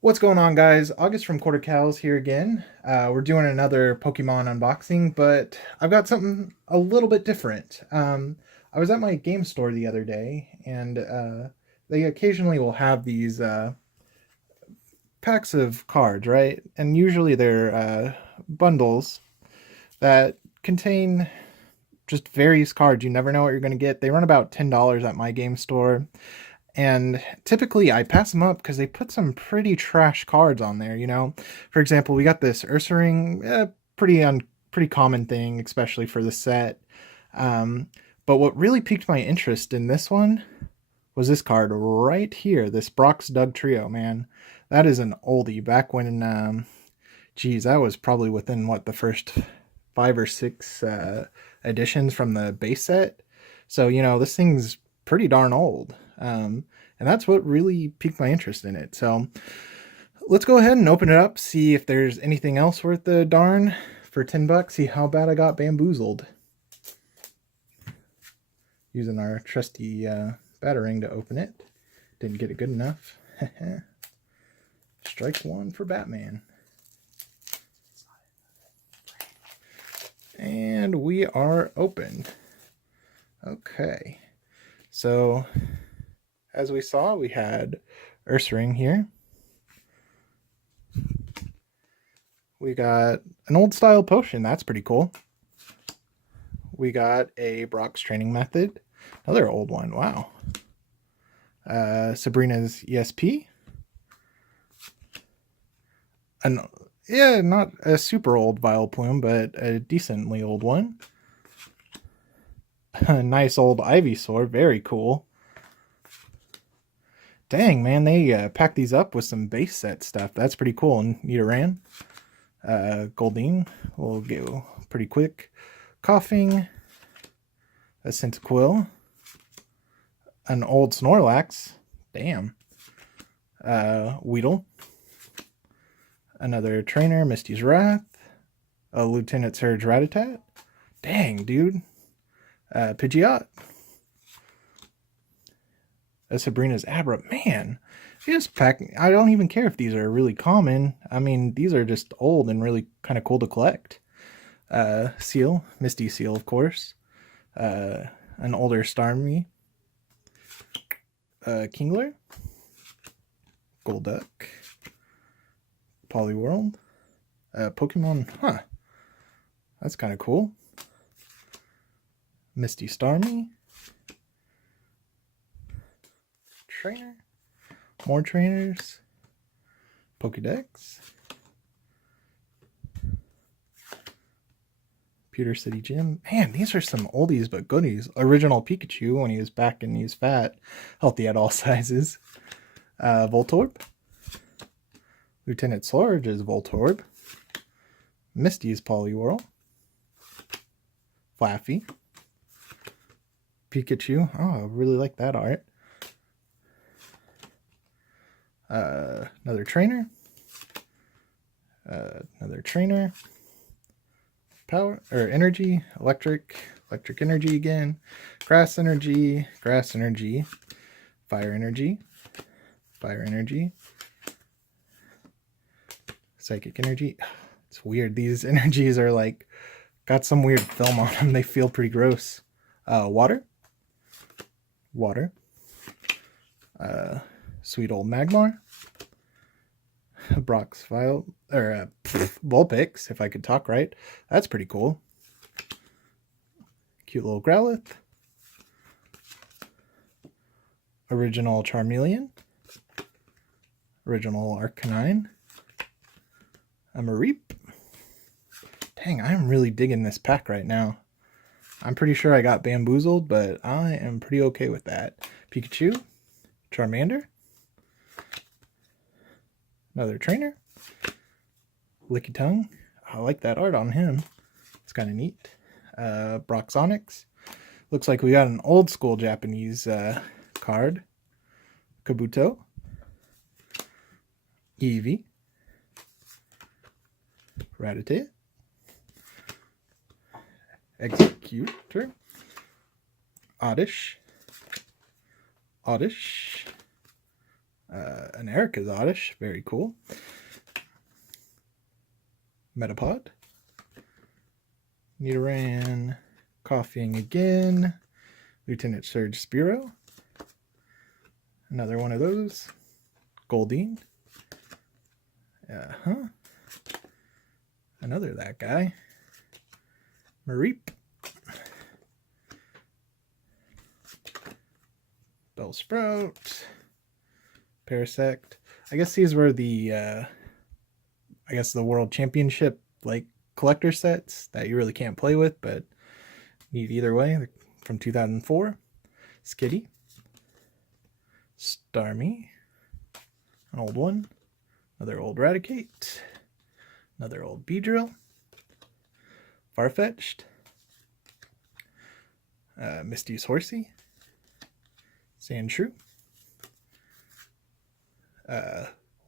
What's going on, guys? August from Court of Cowls here again. We're doing another Pokemon unboxing, but I've got something a little bit different. I was at my game store the other day, and they occasionally will have these packs of cards, right? And usually they're bundles that contain just various cards. You never know what you're going to get. They run about $10 at my game store. And typically I pass them up because they put some pretty trash cards on there, you know? For example, we got this Ursaring, pretty common thing, especially for the set. Um, but what really piqued my interest in this one was this card right here, this Brock's Doug Trio, man. That is an oldie. Back when, geez, that was probably within, what, the first 5 or 6 editions from the base set. So, this thing's pretty darn old. And that's what really piqued my interest in it. So let's go ahead and open it up, see if there's anything else worth the darn for $10. See how bad I got bamboozled. Using our trusty batarang to open it. Didn't get it good enough. Strike one for Batman. And we are open. Okay. So, as we saw, we had Ursaring here. We got an old style potion. That's pretty cool. We got a Brock's training method. Another old one. Wow. Sabrina's ESP. Not a super old Vileplume, but a decently old one. A nice old Ivysaur. Very cool. Dang, man, they packed these up with some base set stuff. That's pretty cool. And Nidoran. Goldeen will go pretty quick. Coughing. A Cyndaquil. An old Snorlax. Damn. Weedle. Another trainer, Misty's Wrath. A Lieutenant Surge Rattata. Dang, dude. Pidgeot. A Sabrina's Abra. Man, just pack. I don't even care if these are really common. I mean, these are just old and really kind of cool to collect. Seal. Misty Seal, of course. An older Starmie. Kingler. Golduck. Poliwhirl. Pokemon. Huh. That's kind of cool. Misty Starmie. Trainer. More trainers. Pokedex. Pewter City Gym. Man, these are some oldies but goodies. Original Pikachu when he was back and he was fat. Healthy at all sizes. Voltorb. Lieutenant Surge is Voltorb. Misty is Poliwhirl. Flaffy. Pikachu. Oh, I really like that art. Another trainer. Another trainer. Power or energy. Electric energy again. Grass energy. Fire energy. Psychic energy. It's weird. These energies are like got some weird film on them. They feel pretty gross. Water. Sweet old Magmar. Brock's Vulpix, if I could talk right. That's pretty cool. Cute little Growlithe. Original Charmeleon. Original Arcanine. A Mareep. Dang, I'm really digging this pack right now. I'm pretty sure I got bamboozled, but I am pretty okay with that. Pikachu. Charmander. Another trainer. Lickitung. I like that art on him. It's kind of neat. Broxonix. Looks like we got an old school Japanese card. Kabuto. Eevee. Rattata. Executor. Oddish. An Erica's Oddish, very cool. Metapod. Nidoran, Coughing again. Lieutenant Surge Spearow. Another one of those. Goldeen. Another that guy. Mareep. Bellsprout. Parasect. I guess these were the the World Championship like collector sets that you really can't play with, but need either way. They're from 2004. Skitty. Starmie. An old one. Another old Raticate. Another old Beedrill. Farfetch'd. Misty's Horsey. Sandshrew.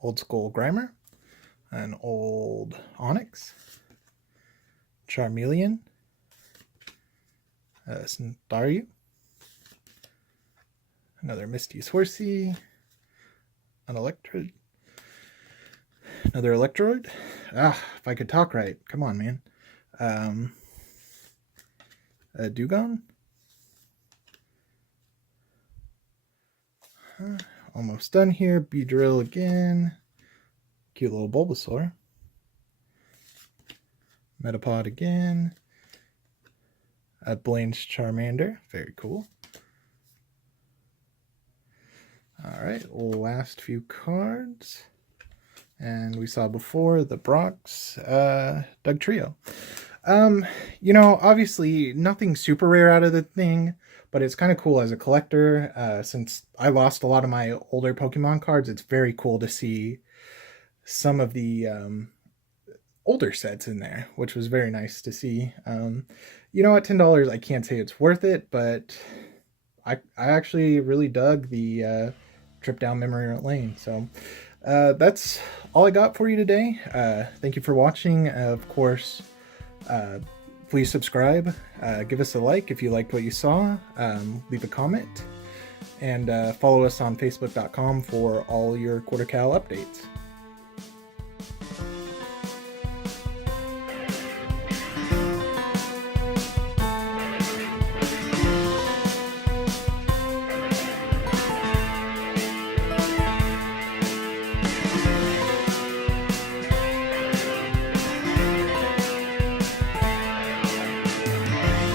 Old School Grimer. An old Onyx. Charmeleon. Staryu. Another Misty's Horsey. An Electrode. Another Electrode. If I could talk right. Come on, man. A Dewgong. Almost done here. Beedrill again. Cute little Bulbasaur. Metapod again. A Blaine's Charmander. Very cool. Alright, last few cards. And we saw before the Brock's Doug Trio. Obviously nothing super rare out of the thing, but it's kind of cool as a collector. Since I lost a lot of my older Pokemon cards, it's very cool to see some of the older sets in there, which was very nice to see. At $10, I can't say it's worth it, but I actually really dug the trip down memory lane. So that's all I got for you today. Thank you for watching. Of course, please subscribe. Give us a like if you liked what you saw. Leave a comment. And follow us on Facebook.com for all your Court of Cowls updates.